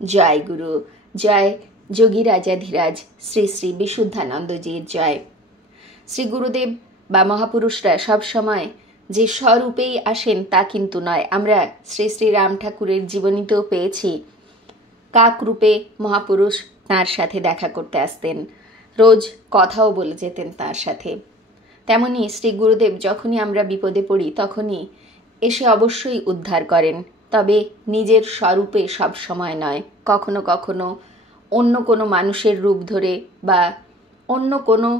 জয় গুরু, জয় যোগী রাজাধিরাজ শ্রী শ্রী বিশুদ্ধানন্দজির জয়। শ্রী গুরুদেব বা মহাপুরুষরা সবসময় যে স্বরূপেই আসেন তা কিন্তু নয়। আমরা শ্রী শ্রী রাম ঠাকুরের জীবনীতেও পেয়েছি কাক রূপে মহাপুরুষ তাঁর সাথে দেখা করতে আসতেন, রোজ কথাও বলে যেতেন তাঁর সাথে। তেমনি শ্রী গুরুদেব যখনই আমরা বিপদে পড়ি তখনই এসে অবশ্যই উদ্ধার করেন, তবে নিজের স্বরূপে সব সময় নয়। কখনো কখনো অন্য কোনো মানুষের রূপ ধরে বা অন্য কোনো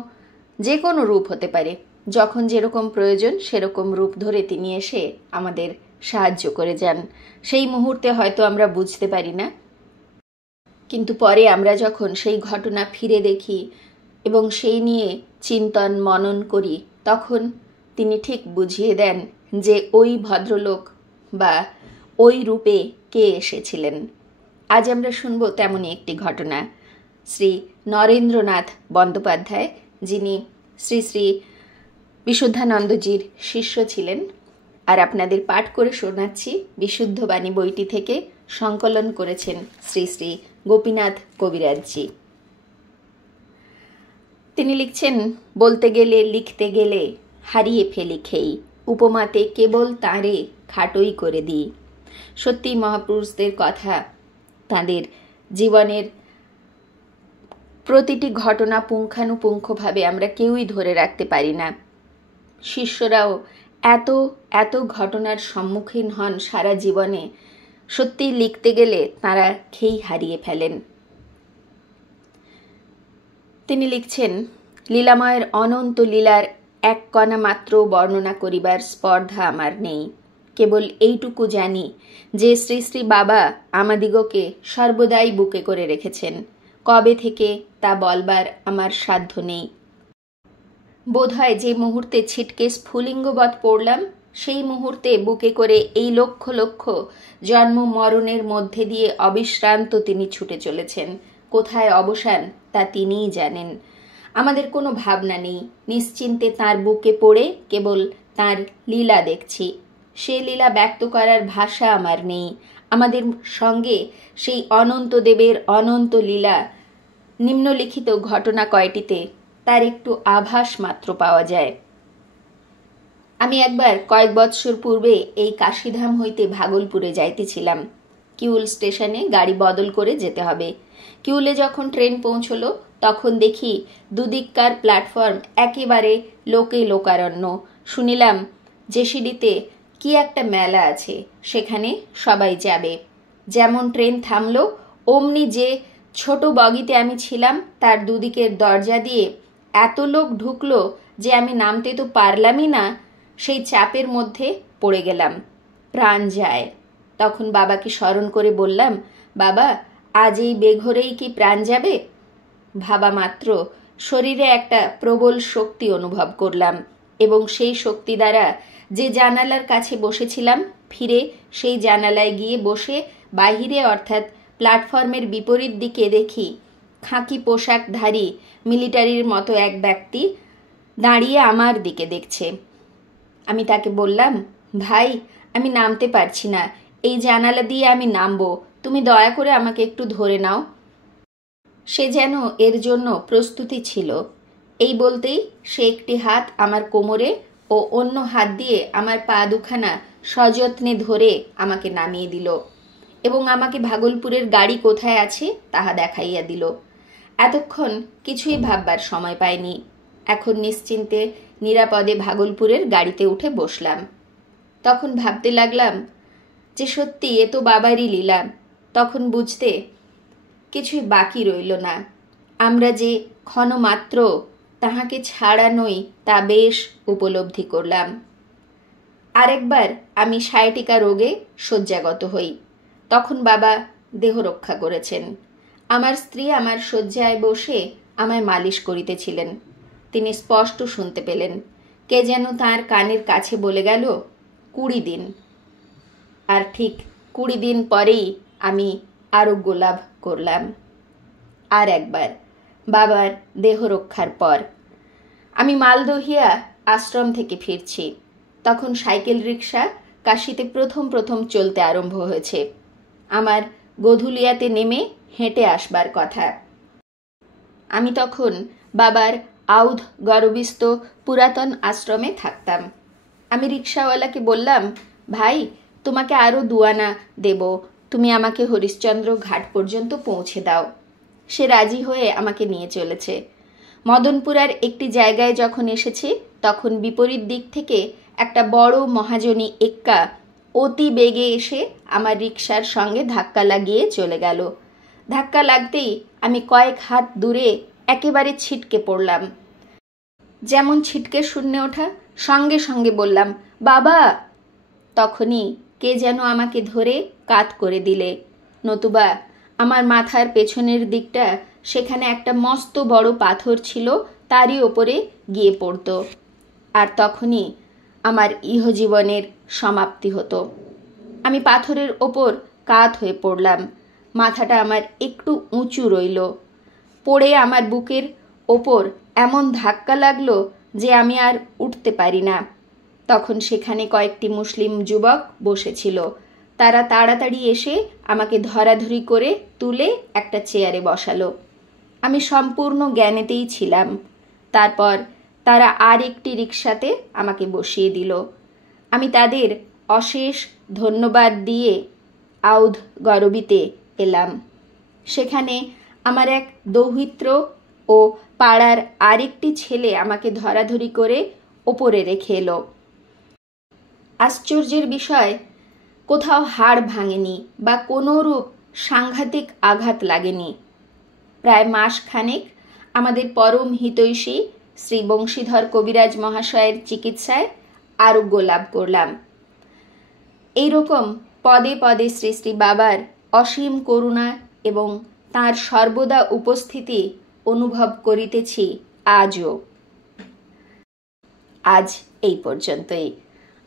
যে কোনো রূপ হতে পারে, যখন যেরকম প্রয়োজন সেরকম রূপ ধরে তিনি এসে আমাদের সাহায্য করে যান। সেই মুহূর্তে হয়তো আমরা বুঝতে পারি না, কিন্তু পরে আমরা যখন সেই ঘটনা ফিরে দেখি এবং সেই নিয়ে চিন্তন মনন করি, তখন তিনি ঠিক বুঝিয়ে দেন যে ওই ভদ্রলোক বা ওই রূপে কে এসেছিলেন। আজ আমরা শুনব তেমনই একটি ঘটনা। শ্রী নরেন্দ্রনাথ বন্দ্যোপাধ্যায়, যিনি শ্রী শ্রী বিশুদ্ধানন্দজির শিষ্য ছিলেন, আর আপনাদের পাঠ করে শোনাচ্ছি বিশুদ্ধ বাণী বইটি থেকে, সংকলন করেছেন শ্রী শ্রী গোপীনাথ কবিরাজজি। তিনি লিখছেন, বলতে গেলে লিখতে গেলে হারিয়ে ফেলি খেই, উপমাতে কেবল তাঁরে খাটোই করে দিই। সত্যি মহাপুরুষদের কথা, তাঁদের জীবনের প্রতিটি ঘটনা পুঙ্খানুপুঙ্খভাবে আমরা কেউই ধরে রাখতে পারি না। শিষ্যরাও এত এত ঘটনার সম্মুখীন হন সারা জীবনে, সত্যি লিখতে গেলে তাঁরা খেই হারিয়ে ফেলেন। তিনি লিখছেন, লীলাময়ের অনন্ত লীলার এক কণা মাত্র বর্ণনা করিবার স্পর্ধা আমার নেই। কেবল এইটুকু জানি যে শ্রী শ্রী বাবা আমাদিগকে সর্বদাই বুকে করে রেখেছেন। কবে থেকে তা বলবার আমার সাধ্য নেই। বোধহয় যে মুহূর্তে ছিটকে স্ফুলিঙ্গবৎ পড়লাম, সেই মুহূর্তে বুকে করে এই লক্ষ লক্ষ জন্ম মরণের মধ্যে দিয়ে অবিশ্রান্ত তিনি ছুটে চলেছেন। কোথায় অবসান তা তিনিই জানেন। আমাদের কোনো ভাবনা নেই, নিশ্চিন্তে তাঁর বুকে পড়ে কেবল তাঁর লীলা দেখছি। সে লীলা ব্যক্ত করার ভাষা আমার নেই। আমাদের সঙ্গে সেই অনন্ত দেবের অনন্ত লীলা নিম্নলিখিত ঘটনা কয়টিতে তার একটু আভাস মাত্র পাওয়া যায়। আমি একবার কয়েক বৎসর পূর্বে এই কাশীধাম হইতে ভাগলপুরে যাইতেছিলাম। কিউল স্টেশনে গাড়ি বদল করে যেতে হবে। কিউলে যখন ট্রেন পৌঁছলো তখন দেখি দুদিককার প্ল্যাটফর্ম একেবারে লোকে লোকারণ্য। শুনিলাম জেসিডিতে কি একটা মেলা আছে, সেখানে সবাই যাবে। যেমন ট্রেন থামলো অমনি যে ছোট বগিতে আমি ছিলাম তার দুদিকের দরজা দিয়ে এত লোক ঢুকলো যে আমি নামতে তো পারলামই না। সেই চাপের মধ্যে পড়ে গেলাম, প্রাণ যায়। তখন বাবাকে স্মরণ করে বললাম, বাবা আজ এই বেঘরেই কি প্রাণ যাবে? ভাবা মাত্র শরীরে একটা প্রবল শক্তি অনুভব করলাম এবং সেই শক্তি দ্বারা যে জানালার কাছে বসেছিলাম, ফিরে সেই জানালায় গিয়ে বসে বাহিরে অর্থাৎ প্ল্যাটফর্মের বিপরীত দিকে দেখি খাকি পোশাকধারী মিলিটারির মতো এক ব্যক্তি দাঁড়িয়ে আমার দিকে দেখছে। আমি তাকে বললাম, ভাই আমি নামতে পারছি না, এই জানালা দিয়ে আমি নামবো, তুমি দয়া করে আমাকে একটু ধরে নাও। সে যেন এর জন্য প্রস্তুতি ছিল। এই বলতেই সে একটি হাত আমার কোমরে ও অন্য হাত দিয়ে আমার পা দুখানা সযত্নে ধরে আমাকে নামিয়ে দিল এবং আমাকে ভাগলপুরের গাড়ি কোথায় আছে তাহা দেখাইয়া দিল। এতক্ষণ কিছুই ভাববার সময় পাইনি। এখন নিশ্চিন্তে নিরাপদে ভাগলপুরের গাড়িতে উঠে বসলাম। তখন ভাবতে লাগলাম যে সত্যি এ তো বাবারই লীলা। তখন বুঝতে কিছুই বাকি রইল না। আমরা যে ক্ষণমাত্র তাহাকে ছাড়া নই তা বেশ উপলব্ধি করলাম। আরেকবার আমি সায়টিকা রোগে শয্যাগত হই। তখন বাবা দেহ রক্ষা করেছেন। আমার স্ত্রী আমার শয্যায় বসে আমায় মালিশ করিতেছিলেন। তিনি স্পষ্ট শুনতে পেলেন কে যেন তাঁর কানের কাছে বলে গেল, 20 দিন। আর ঠিক 20 দিন পরেই আমি আরোগ্য লাভ করলাম। আর একবার বাবার দেহ রক্ষার পর আমি মালদহিয়া আশ্রম থেকে ফিরছি। তখন সাইকেল রিক্সা কাশিতে প্রথম প্রথম চলতে আরম্ভ হয়েছে। আমার গধুলিয়াতে নেমে হেঁটে আসবার কথা। আমি তখন বাবার আউধ গরবিস্ত পুরাতন আশ্রমে থাকতাম। আমি রিক্সাওয়ালাকে বললাম, ভাই, তোমাকে আরও 2 আনা দেব, তুমি আমাকে হরিশ্চন্দ্র ঘাট পর্যন্ত পৌঁছে দাও। সে রাজি হয়ে আমাকে নিয়ে চলেছে। মদনপুরার একটি জায়গায় যখন এসেছি তখন বিপরীত দিক থেকে একটা বড় মহাজনী এক্কা অতি বেগে এসে আমার রিক্সার সঙ্গে ধাক্কা লাগিয়ে চলে গেল। ধাক্কা লাগতেই আমি কয়েক হাত দূরে একেবারে ছিটকে পড়লাম। যেমন ছিটকে শূন্যে ওঠা, সঙ্গে সঙ্গে বললাম, বাবা। তখনই কে যেন আমাকে ধরে কাত করে দিলে, নতুবা আমার মাথার পেছনের দিকটা সেখানে একটা মস্ত বড় পাথর ছিল, তারই ওপরে গিয়ে পড়তো, আর তখনই আমার ইহজীবনের সমাপ্তি হতো। আমি পাথরের ওপর কাত হয়ে পড়লাম। মাথাটা আমার একটু উঁচু রইল। পড়ে আমার বুকের ওপর এমন ধাক্কা লাগলো যে আমি আর উঠতে পারি না। তখন সেখানে কয়েকটি মুসলিম যুবক বসেছিল। তারা তাড়াতাড়ি এসে আমাকে ধরাধরি করে তুলে একটা চেয়ারে বসালো। আমি সম্পূর্ণ জ্ঞানেতেই ছিলাম। তারপর তারা আর একটি রিক্সাতে আমাকে বসিয়ে দিল। আমি তাদের অশেষ ধন্যবাদ দিয়ে আউধ গরবিতে এলাম। সেখানে আমার এক দৌহিত্র ও পাড়ার আরেকটি ছেলে আমাকে ধরাধরি করে ওপরে রেখে এলো। আশ্চর্যের বিষয়, কোথাও হাড় ভাঙেনি বা কোনোরূপ সাংঘাতিক আঘাত লাগেনি। প্রায় মাসখানেক আমাদের পরম হিতৈষী শ্রী বংশীধর কবিরাজ মহাশয়ের চিকিৎসায় আরোগ্য লাভ করলাম। এইরকম পদে পদে শ্রী শ্রী বাবার অসীম করুণা এবং তাঁর সর্বদা উপস্থিতি অনুভব করিতেছি আজও। আজ এই পর্যন্তই।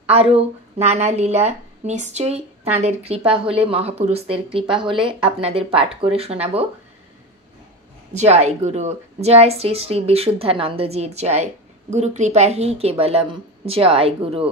আরও নানা লীলা নিশ্চয়ই তাঁদের কৃপা হলে, মহাপুরুষদের কৃপা হলে আপনাদের পাঠ করে শোনাব। জয় গুরু, জয় শ্রী শ্রী বিশুদ্ধানন্দজির জয়। গুরু কৃপা হি কেবলম। জয় গুরু।